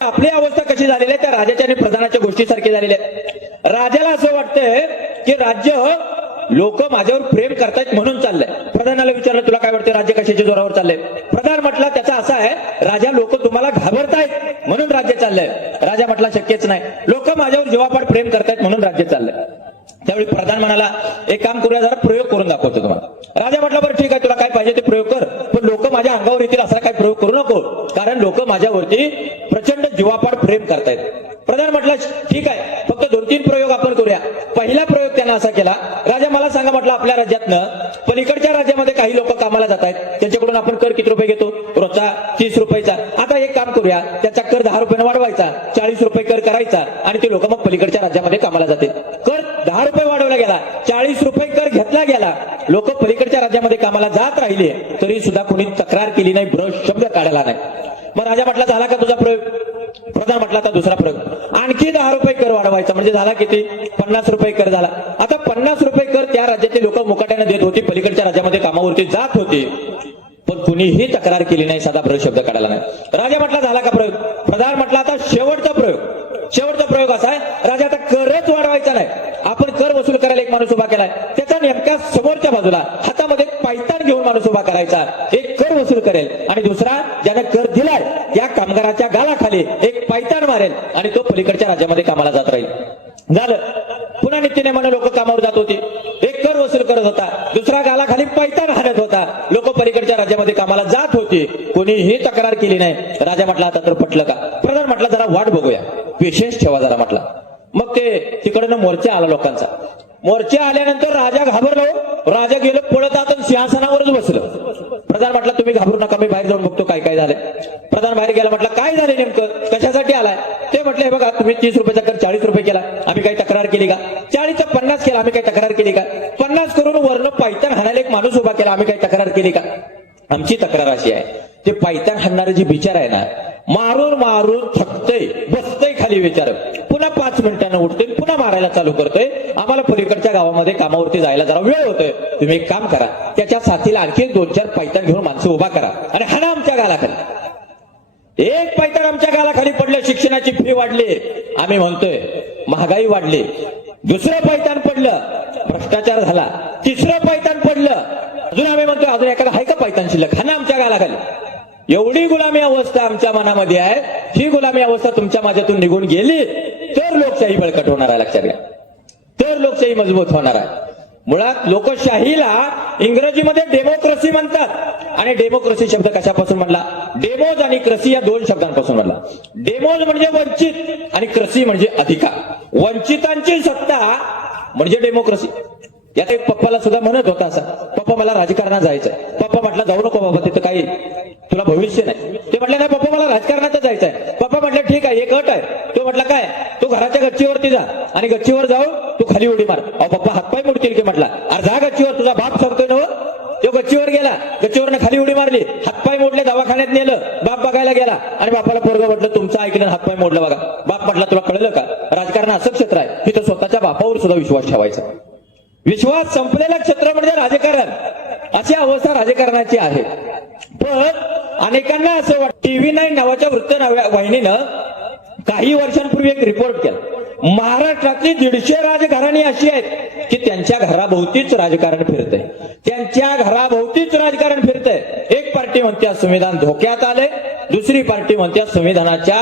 आपली अवस्था कशी झालेली आहे त्या राजाच्या आणि प्रधानाच्या गोष्टीसारखी झालेली आहे. राजाला असं वाटतंय की राज्य हो, लोक माझ्यावर प्रेम करतायत म्हणून चाललंय. प्रधानाला विचारलं तुला काय वाटतं राज्य कशाच्या जोरावर चाललंय? प्रधान म्हटला त्याचा असा आहे राजा लोक तुम्हाला घाबरतायत म्हणून राज्य चाललंय. राजा म्हटला शक्यच नाही. लोक माझ्यावर जीवापाड प्रेम करतायत म्हणून राज्य चाललंय. त्यावेळी प्रधान म्हणाला एक काम करूया जरा प्रयोग करून दाखवतो तुम्हाला. राजा म्हटला बरं ठीक आहे तुला काय पाहिजे ते प्रयोग कर पण माझ्या अंगावर येतील असा काही प्रयोग करू नको. कारण लोक माझ्यावरती प्रचंड जीवापाड प्रेम करतायत. प्रधान म्हटलं ठीक आहे फक्त दोन तीन प्रयोग आपण करूया. पहिला प्रयोग त्यांना असा केला राजा मला सांगा म्हटलं आपल्या राज्यातनं पलीकडच्या राज्यामध्ये काही लोक कामाला जात आहेत त्यांच्याकडून आपण कर किती रुपये घेतो? चा तीस रुपयाचा. आता एक काम करूया त्याचा कर दहा रुपयाने वाढवायचा चाळीस रुपये कर करायचा आणि ते लोक मग पलीकडच्या राज्यामध्ये कामाला जातील. कर दहा रुपये वाढवला गेला चाळीस रुपये कर घेतला गेला. लोक पलीकडच्या राज्यामध्ये कामाला जात राहिले तरी सुद्धा कोणी तक्रार केली नाही ब्रश शब्द काढला नाही. मग राजा म्हटला झाला का तुझा प्रयोग? प्रधान म्हटला तर दुसरा प्रयोग. आणखी दहा रुपये कर वाढवायचा म्हणजे झाला किती? पन्नास रुपये कर झाला. आता पन्नास रुपये कर त्या राज्याचे लोक मुकाट्याने देत होती पलीकडच्या राज्यामध्ये कामावरती जात होते. पण कुणीही तक्रार केली नाही साधा प्रयोग शब्द काढायला नाही. राजा म्हटला झाला का प्रयोग? प्रधान म्हटला आता शेवटचा प्रयोग. शेवटचा प्रयोग असा आहे राजा आता करच वाढवायचा नाही. आपण कर वसूल करायला एक माणूस उभा केलाय. त्याचा नेमक्या समोरच्या बाजूला हातामध्ये पायतान घेऊन माणूस उभा करायचा एक कर वसूल करेल आणि दुसरा ज्याने कर दिलाय त्या कामगाराच्या गालाखाली एक पायतान मारेल आणि तो पलीकडच्या राज्यामध्ये कामाला जात राहील. झालं. पुन्हा नित्यनेमानं लोक कामावर जात होती. एक कर वसूल करत होता. दुसरा गालाखाली पैतान हाणत होता लोक पलीकडच्या राज्यामध्ये कामाला जात होते कोणीही तक्रार केली नाही. राजा म्हटला आता तर पटलं का? प्रधान म्हटला जरा वाट बघूया. विशेष ठेवा जरा म्हटला. मग ते तिकडनं मोर्चा आला लोकांचा. मोर्चा आल्यानंतर राजा घाबरलो. राजा गेलो पळत आता सिंहासनावरच बसलं. प्रधान म्हटलं तुम्ही घाबरू नका मी बाहेर जाऊन बघतो काय काय झालंय. प्रधान बाहेर गेला म्हटलं काय झालं नेमकं? कशासाठी आलाय? ते म्हटलं हे बघा तुम्ही तीस रुपयाचा कर चाळीस रुपये केला. आम्ही काही तक्रार केली का? चाळीसचा पन्नास केला आम्ही काही तक्रार केली का? पन्नास करून वर्ण पायथ्यान हाणायला एक माणूस उभा केला आम्ही काही तक्रार केली का? आमची तक्रार अशी आहे. ते पायथन हाणणारे जे विचार आहे ना मारून मारून थकतय बसतय खाली विचार पुन्हा पाच मिनिटांना उठते पुन्हा मारायला चालू करतोय. आम्हाला पलीकडच्या गावामध्ये कामावरती जायला जरा वेळ होतोय. तुम्ही एक काम करा त्याच्या साथीला आणखी दोन चार पायथन घेऊन माणसं उभा करा आणि हाणा आमच्या गालाखाली. एक पायथन आमच्या गालाखाली पडलं शिक्षणाची फी वाढली. आम्ही म्हणतोय महागाई वाढली. दुसरं पायतान पडलं भ्रष्टाचार झाला. तिसरं पायतान पडलं अजून आम्ही म्हणतो अजून एखादा हाय का पायतान शिल्लक? हा ना आमच्या गालाखाली. एवढी गुलामी अवस्था आमच्या मनामध्ये आहे. ही गुलामी अवस्था तुमच्या माझ्यातून निघून गेली तर लोकशाही बळकट होणार आहे लक्षात घ्या. तर लोकशाही मजबूत होणार आहे. मुळात लोकशाहीला इंग्रजीमध्ये डेमोक्रेसी म्हणतात. आणि डेमोक्रेसी शब्द कशापासून म्हणला डेमोज आणि क्रसी या दोन शब्दांपासून म्हणला डेमोज म्हणजे वंचित आणि क्रसी म्हणजे अधिकार. वंचितांची सत्ता म्हणजे डेमोक्रेसी याचा एक पप्पाला सुद्धा म्हणत होता असा. पप्पा मला राजकारणात जायचंय. पप्पा म्हटलं जाऊ नको बाबा तिथं काही तुला भविष्य नाही. ते म्हटले नाही पप्पा मला राजकारणातच जायचंय. पप्पा म्हटलं ठीक आहे एक अट आहे. तो म्हटला काय? तू घराच्या गच्चीवरती जा आणि गच्चीवर जाऊ तू खाली उडी मार. अहो पप्पा हातपाय मोडतील की म्हटला. अरे जा गच्चीवर तुझा बाप सांगतोय ना हो. तो गच्चीवर गेला. गच्चीवरनं खाली उडी मारली. हातपाय मोडले दवाखान्यात नेलं. बाप बघायला गेला. आणि बापाला पोरग म्हटलं तुमचं ऐकलं हातपाय मोडलं बघा. बाप म्हटला तुला कळलं का? राजकारण असं क्षेत्र आहे. तिथं स्वतःच्या बापावर सुद्धा विश्वास ठेवायचा. विश्वास संपलेलं क्षेत्र म्हणजे राजकारण अशी अवस्था राजकारणाची आहे. पण अनेकांना असं वाटतं टीव्ही नाईन नावाच्या वृत्त वाहिनीनं काही वर्षांपूर्वी एक रिपोर्ट केला. महाराष्ट्रातली दीडशे राजघराणी अशी आहेत की त्यांच्या घराभोवतीच राजकारण फिरतंय. त्यांच्या घराभोवतीच राजकारण फिरतंय. एक पार्टी म्हणते संविधान धोक्यात आलंय. दुसरी पार्टी म्हणते संविधानाच्या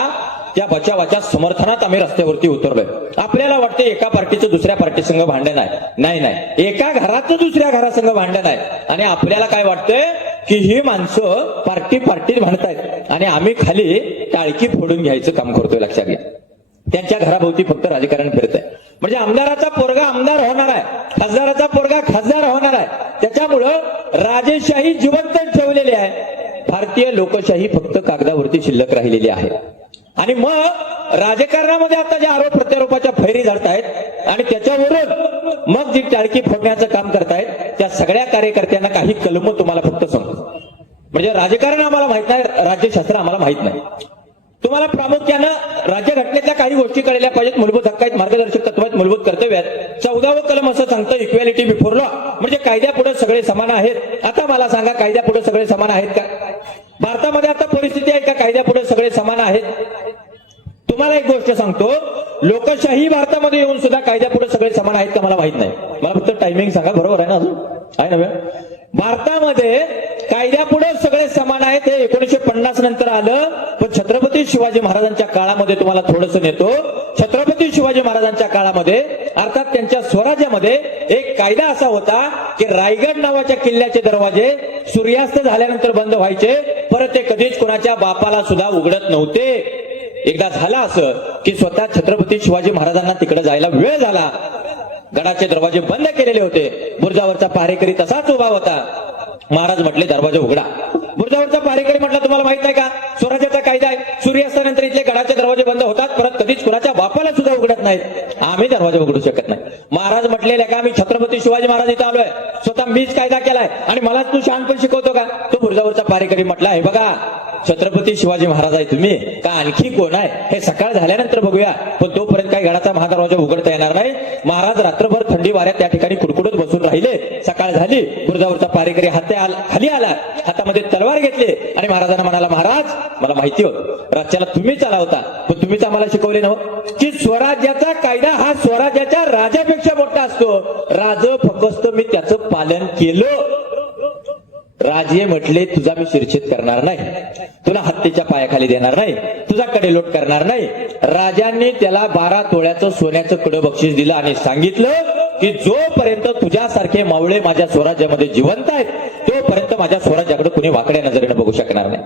त्या बचावाच्या समर्थनात आम्ही रस्त्यावरती उतरलोय. आपल्याला वाटतं एका पार्टीचं दुसऱ्या पार्टी संघ भांडण आहे. नाही नाही. एका घराचं दुसऱ्या घरासंघ भांडण आहे. आणि आपल्याला काय वाटतंय? की ही माणसं पार्टी पार्टीत भांडतायत. आणि आम्ही खाली टाळकी फोडून घ्यायचं काम करतोय लक्षात घ्या. त्यांच्या घराभोवती फक्त राजकारण फिरत आहे म्हणजे आमदाराचा पोरगा आमदार होणार आहे. खासदाराचा पोरगा खासदार होणार आहे. त्याच्यामुळं राजेशाही जिवंत ठेवलेली आहे. भारतीय लोकशाही फक्त कागदावरती शिल्लक राहिलेली आहे. आणि मग राजकारणामध्ये आता जे आरोप प्रत्यारोपाच्या फैरी झाडतायत आणि त्याच्यावरून मग जी टाळकी फोडण्याचं काम करतायत त्या सगळ्या कार्यकर्त्यांना काही कलम तुम्हाला फक्त सांगतो म्हणजे राजकारण आम्हाला माहीत नाही राज्यशास्त्र आम्हाला माहीत नाही. तुम्हाला प्रामुख्यानं राज्यघटनेच्या काही गोष्टी कळल्या पाहिजेत मूलभूत हक्क आहेत मार्गदर्शक तत्व आहेत मूलभूत कर्तव्य आहेत. चौदावं कलम असं सांगतं इक्वॅलिटी बिफोर लॉ म्हणजे कायद्यापुढे सगळे समान आहेत. आता मला सांगा कायद्यापुढे सगळे समान आहेत का? भारतामध्ये आता परिस्थिती आहे का? कायद्यापुढे सगळे समान आहेत. तुम्हाला एक गोष्ट सांगतो. लोकशाही भारतामध्ये येऊन सुद्धा कायद्यापुढे सगळे समान आहेत का मला माहीत नाही. मला फक्त टायमिंग सांगा. बरोबर आहे ना अजून? आहे ना भारतामध्ये कायद्यापुढे सगळे समान आहेत. हे एकोणीशे पन्नास नंतर आलं. पण छत्रपती शिवाजी महाराजांच्या काळामध्ये तुम्हाला थोडस नेतो. छत्रपती शिवाजी महाराजांच्या काळामध्ये अर्थात त्यांच्या स्वराज्यामध्ये एक कायदा असा होता की रायगड नावाच्या किल्ल्याचे दरवाजे सूर्यास्त झाल्यानंतर बंद व्हायचे. परत ते कधीच कोणाच्या बापाला सुद्धा उघडत नव्हते. एकदा झालं असं की स्वतः छत्रपती शिवाजी महाराजांना तिकडे जायला वेळ झाला. गडाचे दरवाजे बंद केलेले होते. बुर्जावरचा पहारेकरी तसाच उभा होता. महाराज म्हटले दरवाजा उघडा. बुर्जावरचा पारेकरी म्हटलं तुम्हाला माहीत नाही का? स्वराज्याचा कायदा आहे. सूर्यास्तानंतर इथले गडाचे दरवाजे बंद होतात परत कधीच कुणाच्या बापाला सुद्धा उघडत नाहीत. आम्ही दरवाजा उघडू शकत नाही. महाराज म्हटलेले का मी छत्रपती शिवाजी महाराज इथं आलोय. स्वतः मीच कायदा केलाय. आणि मला तू शहाणपण शिकवतो का? तो बुर्जावरचा पहारेकरी म्हटला हे बघा छत्रपती शिवाजी महाराज आहे तुम्ही. का आणखी कोण आहे? हे सकाळ झाल्यानंतर बघूया. पण तोपर्यंत काही गडाचा महादरवाजा उघडता येणार नाही. महाराज रात्रभर थंडी वाऱ्यात त्या ठिकाणी कुडकुडत बसून राहिले. सकाळ झाली. गुरुजावरचा पारेकरी हाते आला खाली आला. हातामध्ये तलवार घेतली. आणि महाराजांना म्हणाला महाराज मला माहिती होत. राज्याला तुम्ही आला होता पण तुम्हीच आम्हाला शिकवले नव्हतं हो. की स्वराज्याचा कायदा हा स्वराज्याच्या राजापेक्षा मोठा असतो. राज फकस्त मी त्याचं पालन केलं. राजे म्हटले तुझा मी शिरछेद करणार नाही. तुला हत्तीच्या पायाखाली देणार नाही. तुझा कडेलोट करणार नाही. राजांनी त्याला बारा तोळ्याचं सोन्याचं कडं बक्षीस दिलं आणि सांगितलं की जोपर्यंत तुझ्यासारखे मावळे माझ्या स्वराज्यामध्ये जिवंत आहेत तोपर्यंत माझ्या स्वराज्याकडे कुणी वाकड्या नजरेनं बघू शकणार नाही.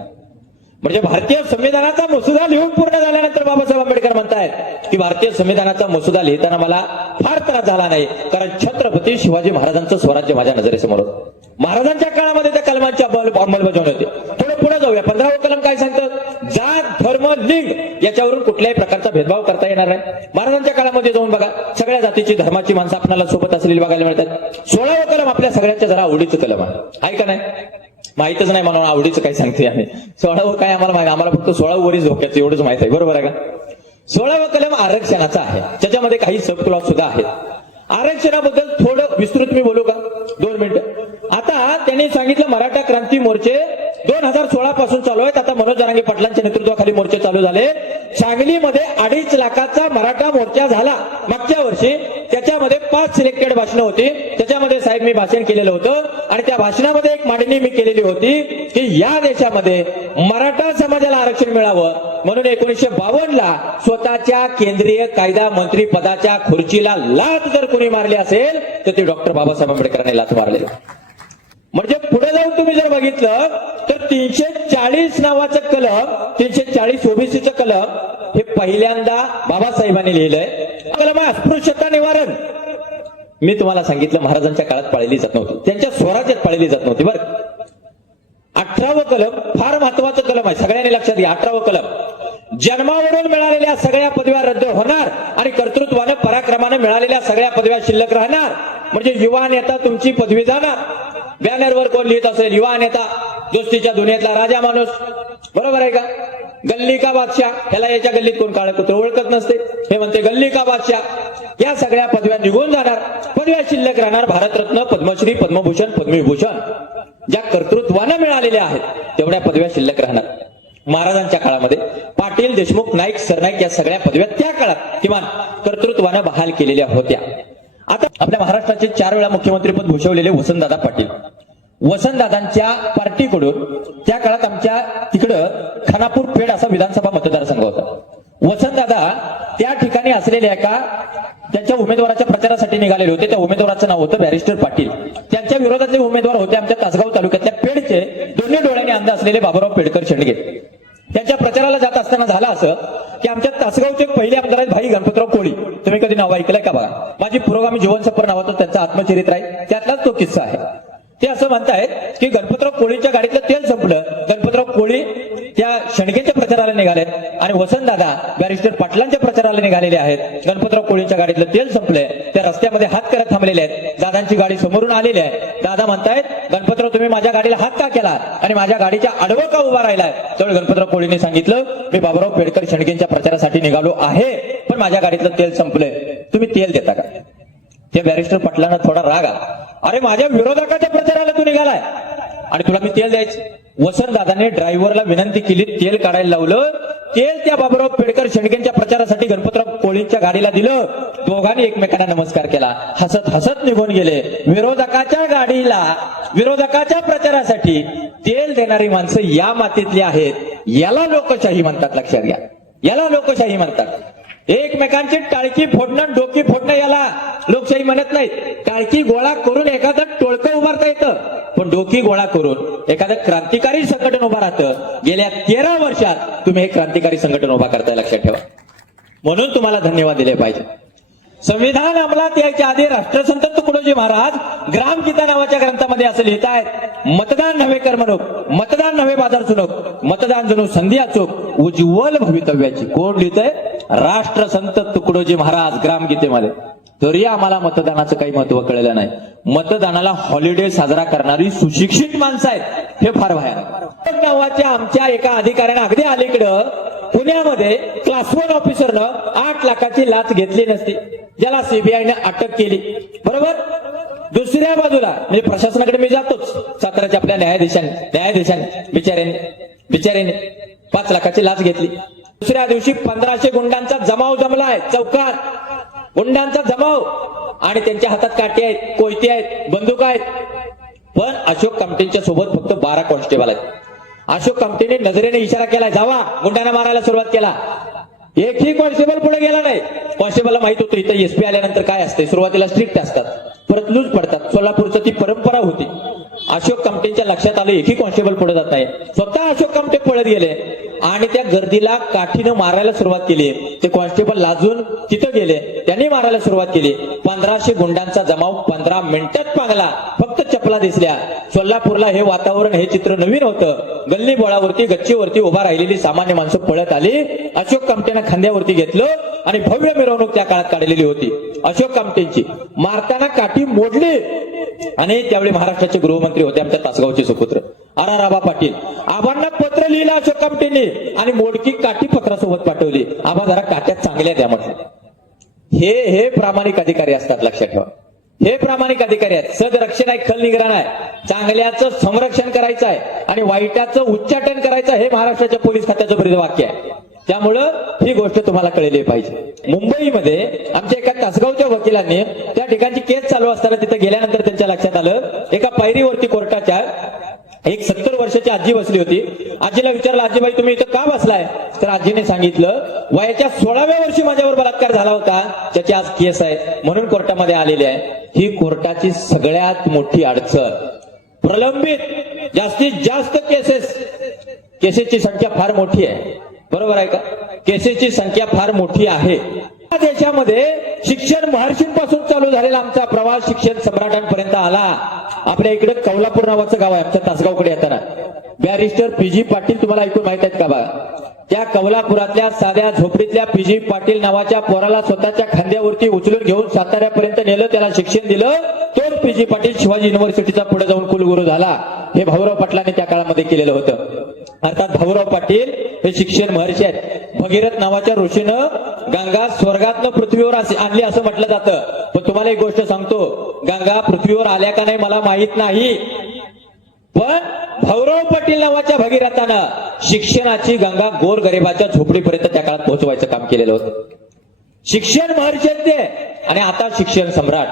म्हणजे भारतीय संविधानाचा मसुदा लिहून पूर्ण झाल्यानंतर बाबासाहेब आंबेडकर म्हणतायत की भारतीय संविधानाचा मसुदा लिहिताना मला फार त्रास झाला नाही. कारण छत्रपती शिवाजी महाराजांचं स्वराज्य माझ्या नजरेसमोर होतं. महाराजांच्या काळामध्ये त्या कलमांची अंमलबजावणी होते. थोडं पुढे जाऊया. पंधरावं कलम काय सांगतं? जात धर्म लिंग याच्यावरून कुठल्याही प्रकारचा भेदभाव करता येणार नाही. महाराजांच्या काळामध्ये जाऊन बघा. सगळ्या जातीची धर्माची माणसं आपल्याला सोबत असलेली बघायला मिळतात. सोळावं कलम आपल्या सगळ्यांच्या जरा आवडीचं कलम आहे. आहे का नाही? माहितच नाही म्हणून आवडीचं काय सांगते आम्ही सोळावं काय आम्हाला माहिती? आम्हाला फक्त सोळा वरीच धोक्याचं एवढंच माहीत आहे. बरोबर आहे का? सोळावं कलम आरक्षणाचा आहे. त्याच्यामध्ये काही सब क्लॉज सुद्धा आहेत. आरक्षणाबद्दल थोडं विस्तृत मी बोलू का? दोन मिनिटं. आता त्यांनी सांगितलं मराठा क्रांती मोर्चे दोन हजार सोळा पासून चालू आहेत. आता मनोज जरांगे पाटलांच्या नेतृत्वाखाली मोर्चे चालू झाले. सांगलीमध्ये अडीच लाखाचा मराठा मोर्चा झाला मागच्या वर्षी. त्याच्यामध्ये पाच सिलेक्टेड भाषणं होती. त्याच्यामध्ये साहेब मी भाषण केलेलं होतं. आणि त्या भाषणामध्ये एक मांडणी मी केलेली होती की या देशामध्ये मराठा समाजाला आरक्षण मिळावं. म्हणून एकोणीसशे बावन्न ला स्वतःच्या केंद्रीय कायदा मंत्री पदाच्या खुर्चीला लाच जर कोणी मारली असेल तर ते डॉक्टर बाबासाहेब आंबेडकरांनी लाथ मारलेली. म्हणजे पुढे जाऊन तुम्ही जर बघितलं तीनशे चाळीस नावाचं कलम तीनशे चाळीस ओबीसीचं कलम हे पहिल्यांदा बाबासाहेबांनी लिहिलंय. कलम आहे अस्पृश्यता निवारण. मी तुम्हाला सांगितलं महाराजांच्या काळात पाळली जात नव्हती. त्यांच्या स्वराज्यात पाळली जात नव्हती बरं. अठरावं कलम फार महत्वाचं कलम आहे. सगळ्यांनी लक्षात घ्या अठरावं कलम. जन्मावरून मिळालेल्या सगळ्या पदव्या रद्द होणार आणि कर्तृत्वानं पराक्रमानं मिळालेल्या सगळ्या पदव्या शिल्लक राहणार. म्हणजे युवा नेता तुमची पदवी जाणार. बॅनरवर कोण लिहित असेल? युवा नेता दोस्तीच्या दुनियेतला राजा माणूस. बरोबर आहे का? गल्ली का बादशाह? त्याला याच्या गल्लीत कोण काळ कुत्र ओळखत नसते. हे म्हणते गल्ली का बादशाह? या सगळ्या पदव्या निघून जाणार. पदव्या शिल्लक राहणार भारतरत्न पद्मश्री पद्मभूषण पद्मविभूषण. ज्या कर्तृत्वानं मिळालेल्या आहेत तेवढ्या पदव्या शिल्लक राहणार. महाराजांच्या काळामध्ये पाटील देशमुख नाईक सरनाईक या सगळ्या पदव्या त्या काळात किमान कर्तृत्वानं बहाल केलेल्या होत्या. आता आपल्या महाराष्ट्राचे चार वेळा मुख्यमंत्रीपद भूषवलेले वसंतदादा पाटील. वसंतदादांच्या पार्टीकडून त्या काळात आमच्या तिकडं खानापूर पेठ असा विधानसभा मतदारसंघ होता. वसंतदादा त्या ठिकाणी असलेल्या एका त्यांच्या उमेदवाराच्या प्रचारासाठी निघालेले होते. त्या उमेदवाराचं नाव होतं बॅरिस्टर पाटील. त्यांच्या विरोधातले उमेदवार होते आमच्या तासगाव तालुक्यातल्या पेडचे दोन्ही डोळ्यांनी अंध असलेले बाबुराव पेडकर शेंडगे. त्यांच्या प्रचाराला जात असताना झालं असं की आमच्या तासगावचे पहिले आमदार आहेत भाई गणपतराव कोळी. तुम्ही कधी नाव ऐकलंय का बघा? माझी पुरोगामी जीवन सफर नावाचं त्यांचं आत्मचरित्र आहे. त्यातलाच तो किस्सा आहे. ते असं म्हणतायत की गणपतराव कोळीच्या गाडीतलं तेल संपलं. गणपतराव कोळी शेणकेच्या प्रचाराला निघाले. आणि वसंतदादा बॅरिस्टर पाटलांच्या प्रचाराला निघालेले आहेत. गणपतराव कोळींच्या गाडीतलं तेल संपलंय. त्या रस्त्यामध्ये हात करत थांबलेले आहेत. दादांची गाडी समोरून आलेली आहे. दादा म्हणतायत गणपतराव तुम्ही माझ्या गाडीला हात का केला? आणि माझ्या गाडीच्या आडवं का उभा राहिलाय? त्यावेळी गणपतराव कोळीने सांगितलं मी बाबुराव पेडकर शेणकेंच्या प्रचारासाठी निघालो आहे पण माझ्या गाडीतलं तेल संपलंय. तुम्ही तेल देता का? त्या बॅरिस्टर पाटलांना थोडा राग आला. अरे माझ्या विरोधकाच्या प्रचाराला तू निघालाय. आणि तुला मी तेल द्यायचं. वसंतदादाने ड्रायव्हरला विनंती केली तेल काढायला लावलं. तेल त्या बाबूराव पेडकर शेडगेंच्या प्रचारासाठी गणपतराव कोळींच्या गाडीला दिलं. दोघांनी एकमेकांना नमस्कार केला. हसत हसत निघून गेले. विरोधकाच्या गाडीला विरोधकाच्या प्रचारासाठी तेल देणारी माणसं या मातीतली आहेत. याला लोकशाही म्हणतात लक्षात घ्या. याला लोकशाही म्हणतात. एकमेकांची टाळकी फोडणं डोकी फोडणं याला लोकशाही म्हणत नाहीत. टाळकी गोळा करून एखादं टोळकं उभारता येतं. पण डोकी गोळा करून एखादं क्रांतिकारी संघटन उभं राहतं. गेल्या तेरा वर्षात तुम्ही हे क्रांतिकारी संघटन उभा करताय लक्षात ठेवा. म्हणून तुम्हाला धन्यवाद दिले पाहिजे. संविधान अंमलात यायच्या आधी राष्ट्रसंत तुकडोजी महाराज ग्रामगीता नावाच्या ग्रंथामध्ये असं लिहित आहेत मतदान नव्हे कर्मणूक मतदान नव्हे बाजार चुनूक मतदान जणू संधी अचूक उज्ज्वल भवितव्याची. कोण लिहितंय? राष्ट्रसंत तुकडोजी महाराज ग्राम गीतेमध्ये. तरी आम्हाला मतदानाचं काही महत्त्व कळलं नाही. मतदानाला हॉलिडे साजरा करणारी सुशिक्षित माणसं आहेत हे फार भयानक. नावाच्या आमच्या एका अधिकाऱ्याने अगदी अलीकडं पुण्यामध्ये क्लास वन ऑफिसरनं आठ लाखाची लाच घेतली नसती. ज्याला सीबीआयने अटक केली. बरोबर? दुसऱ्या बाजूला म्हणजे प्रशासनाकडे मी जातोच. साताऱ्याच्या आपल्या न्यायाधीशांनी न्यायाधीशांनी बिचाऱ्यांनी बिचाऱ्यांनी पाच लाखाची लाच घेतली. दुसऱ्या दिवशी पंधराशे गुंडांचा जमाव जमलाय चौकात. गुंडांचा जमाव आणि त्यांच्या हातात काटे आहेत कोयते आहेत बंदुका आहेत. पण अशोक कमटेंच्या सोबत फक्त बारा कॉन्स्टेबल आहेत. अशोक कमटेने नजरेने इशारा केलाय जावा गुंडांना मारायला सुरुवात केला. एकही कॉन्स्टेबल पुढे गेला नाही. कॉन्स्टेबलला माहीत होतं इथं एसपी आल्यानंतर काय असते सुरुवातीला स्ट्रिक्ट असतात. परत लूज पडतात. सोलापूरचं ती परंपरा होती. अशोक कमटेंच्या लक्षात आलं एकही कॉन्स्टेबल पुढे जात नाही. स्वतः अशोक कमटे पळत गेले आणि त्या गर्दीला काठीनं मारायला सुरुवात केली. ते कॉन्स्टेबल लाजून तिथं गेले. त्यांनी मारायला सुरुवात केली. पंधराशे गुंडांचा जमाव पंधरा मिनिटात पांगला. फक्त चपला दिसल्या. सोलापूरला हे वातावरण हे चित्र नवीन होतं. गल्ली बोळावरती गच्चीवरती उभा राहिलेली सामान्य माणसं पळत आली. अशोक कमटेनं खांद्यावरती घेतलं आणि भव्य मिरवणूक त्या काळात काढलेली होती. अशोक कामटेंची. मारताना काठी मोडली. आणि त्यावेळी महाराष्ट्राचे गृहमंत्री होते आमच्या तासगावचे सुपुत्र. आर आबा पाटील. आबांना पत्र लिहिलं अशोक कामटेंनी. आणि मोडकी काठी पत्रासोबत पाठवली. आबा जरा काट्यात चांगल्या द्या म्हटलं हे हे प्रामाणिक अधिकारी असतात लक्षात ठेवा. हे प्रामाणिक अधिकारी आहेत. सदरक्षण आहे खल निग्रहण आहे. चांगल्याचं संरक्षण करायचं आहे. आणि वाईटाचं उच्चाटन करायचं हे महाराष्ट्राच्या पोलीस खात्याचं ब्रीद वाक्य आहे. त्यामुळं ही गोष्ट तुम्हाला कळली पाहिजे. मुंबईमध्ये आमच्या एका तासगावच्या वकिलांनी त्या ठिकाणची केस चालू असताना तिथे गेल्यानंतर त्यांच्या लक्षात आलं एका पायरीवरती कोर्टाच्या एक सत्तर वर्षाची आजी बसली होती. आजीला विचारलं आजीबाई तुम्ही इथं का बसलाय? तर आजीने सांगितलं वयाच्या सोळाव्या वर्षी माझ्यावर बलात्कार झाला होता. त्याची आज केस आहे. म्हणून कोर्टामध्ये आलेली आहे. ही कोर्टाची सगळ्यात मोठी अडचण. प्रलंबित जास्तीत जास्त केसेस. केसेसची संख्या फार मोठी आहे. बरोबर आहे का? केसेसची संख्या फार मोठी आहे. या देशामध्ये शिक्षण महर्षींपासून चालू झालेला आमचा प्रवास शिक्षण सम्राटांपर्यंत आला. आपल्या इकडे कौलापूर नावाचं गाव आहे आमच्या तासगावकडे येताना. बॅरिस्टर पीजी पाटील तुम्हाला ऐकून माहीत आहेत का बा? त्या कौलापुरातल्या साध्या झोपडीतल्या पीजी पाटील नावाच्या पोराला स्वतःच्या खांद्यावरती उचलून घेऊन साताऱ्यापर्यंत नेलं त्याला शिक्षण दिलं. तोच पीजी पाटील शिवाजी युनिव्हर्सिटीचा पुढे जाऊन कुलगुरू झाला. हे भाऊराव पाटलांनी त्या काळामध्ये केलेलं होतं. अर्थात भाऊराव पाटील हे शिक्षण महर्षी आहेत. भगीरथ नावाच्या ऋषीनं गंगा स्वर्गातनं पृथ्वीवर आणली असं म्हटलं जातं. पण तुम्हाला एक गोष्ट सांगतो. गंगा पृथ्वीवर आल्या का नाही मला माहीत नाही. पण भौरव पाटील नावाच्या भगीरथानं शिक्षणाची गंगा गोर गरिबाच्या झोपडीपर्यंत त्या काळात पोहोचवायचं काम केलेलं होतं. शिक्षण महर्षी आहेत ते. आणि आता शिक्षण सम्राट.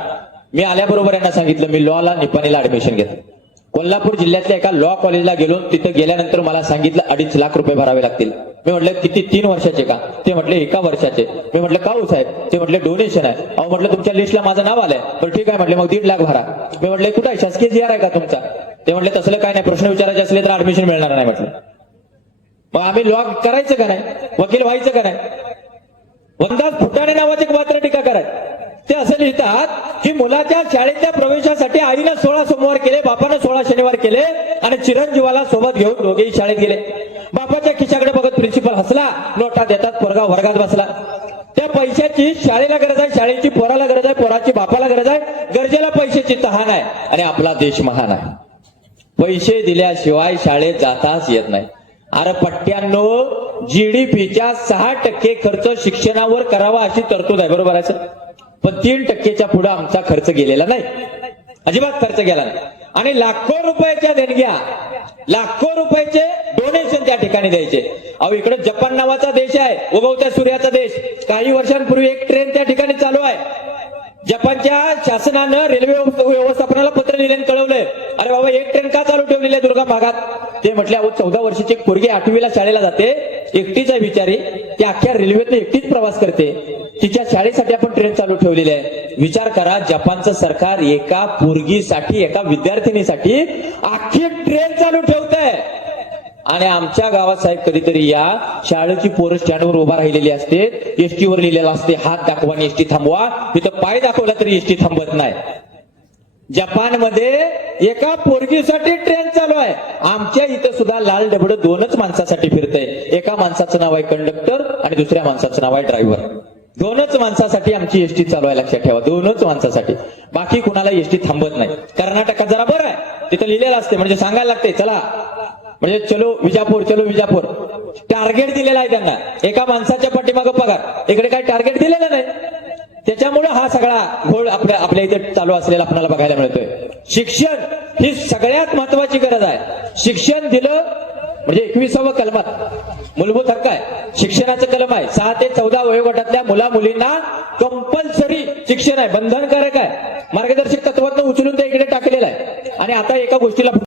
मी आल्याबरोबर यांना सांगितलं मी लॉला निपाणीला ऍडमिशन घेतलं. कोल्हापूर जिल्ह्यातल्या एका लॉ कॉलेजला गेलो. तिथं गेल्यानंतर मला सांगितलं अडीच लाख रुपये भरावे लागतील. मी म्हटलं किती? तीन वर्षाचे का? ते म्हटले एका वर्षाचे. मी म्हटलं का हो साहेब? ते म्हटले डोनेशन आहे. अहो म्हटलं तुमच्या लिस्टला माझं नाव आलंय. पण ठीक आहे म्हटलं मग दीड लाख भरा. मी म्हटलं कुठं आहे? शासकीय जी आहे का तुमचा? ते म्हटले तसलं काय नाही. प्रश्न विचारायचे असले तर ऍडमिशन मिळणार नाही म्हटलं. मग आम्ही लॉ करायचं का नाही? वकील व्हायचं का नाही? वनदास फुटाणे नावाचे एक मात्र टीका कराय ते असं लिहितात की मुलाच्या शाळेच्या प्रवेशासाठी आईनं सोळा सोमवार केले केले आणि चिरंजीवाला सोबत घेऊन दोघेही शाळेत गेले. बापाच्या खिशाकडे बघत प्रिन्सिपल हसला नोटा देतात पोरगा वर्गात बसला. त्या पैशाची शाळेला गरज आहे शाळेची पोराला गरज आहे पोराची बापाला गरज आहे गरजेला पैशाची तहान आहे आणि आपला देश महान आहे. पैसे दिल्याशिवाय शाळेत जाताच येत नाही. अरे पट्ट्यांनो जीडीपीच्या सहा टक्के खर्च शिक्षणावर करावा अशी तरतूद आहे बरोबर आहे सर? पण तीन टक्केच्या पुढे आमचा खर्च गेलेला नाही. अजिबात खर्च गेला नाही. आणि लाखो रुपयाच्या देणग्या लाखो रुपयाचे डोनेशन त्या ठिकाणी द्यायचे. अहो इकडे जपान नावाचा देश आहे उगवत्या सूर्याचा देश. काही वर्षांपूर्वी एक ट्रेन त्या ठिकाणी चालू आहे. जपानच्या शासनानं रेल्वे व्यवस्थापनाला पत्र लिहिल्याने कळवलंय. अरे बाबा एक ट्रेन का चालू ठेवलेली आहे दुर्गा भागात? ते म्हटले अहो चौदा वर्षाची एक पोरगी आठवीला शाळेला जाते. एकटीच आहे बिचारी. ती अख्ख्या रेल्वेतनं एकटीच प्रवास करते. तिच्या शाळेसाठी आपण ट्रेन चालू ठेवलेली आहे. विचार करा जपानचं सरकार एका पोरगीसाठी एका विद्यार्थिनीसाठी अख्खी ट्रेन चालू ठेवत आहे आणि आमच्या गावात साहेब कधीतरी या शाळेची पोरं स्टँडवर उभा राहिलेली असते. एसटीवर लिहिलेला असते हात दाखवा आणि एसटी थांबवा. तिथं पाय दाखवला तरी एसटी थांबत नाही. जपानमध्ये एका पोरगीसाठी ट्रेन चालू आहे. आमच्या इथं सुद्धा लाल डबड दोनच माणसासाठी फिरतंय. एका माणसाचं नाव आहे कंडक्टर आणि दुसऱ्या माणसाचं नाव आहे ड्रायव्हर. दोनच माणसासाठी आमची एसटी चालू आहे लक्षात ठेवा. दोनच माणसासाठी. बाकी कुणाला एसटी थांबत नाही. कर्नाटकात जरा बरं आहे. तिथं लिहिलेलं असते म्हणजे सांगायला लागते चला म्हणजे चलो विजापूर चलो विजापूर. टार्गेट दिलेला आहे त्यांना. एका माणसाच्या पाठीमागं पगार. इकडे काही टार्गेट दिलेलं नाही. त्याच्यामुळे हा सगळा घोळ आपल्या आपल्या इथे चालू असलेला आपल्याला बघायला मिळतोय. शिक्षण ही सगळ्यात महत्वाची गरज आहे. शिक्षण दिलं म्हणजे एकविसावं कलमात. मूलभूत हक्क आहे. शिक्षणाचं कलम आहे. सहा ते चौदा वयोगटातल्या मुला मुलींना कंपल्सरी शिक्षण आहे. बंधनकारक आहे. मार्गदर्शक तत्वातनं उचलून ते इकडे टाकलेलं आहे. आणि आता एका गोष्टीला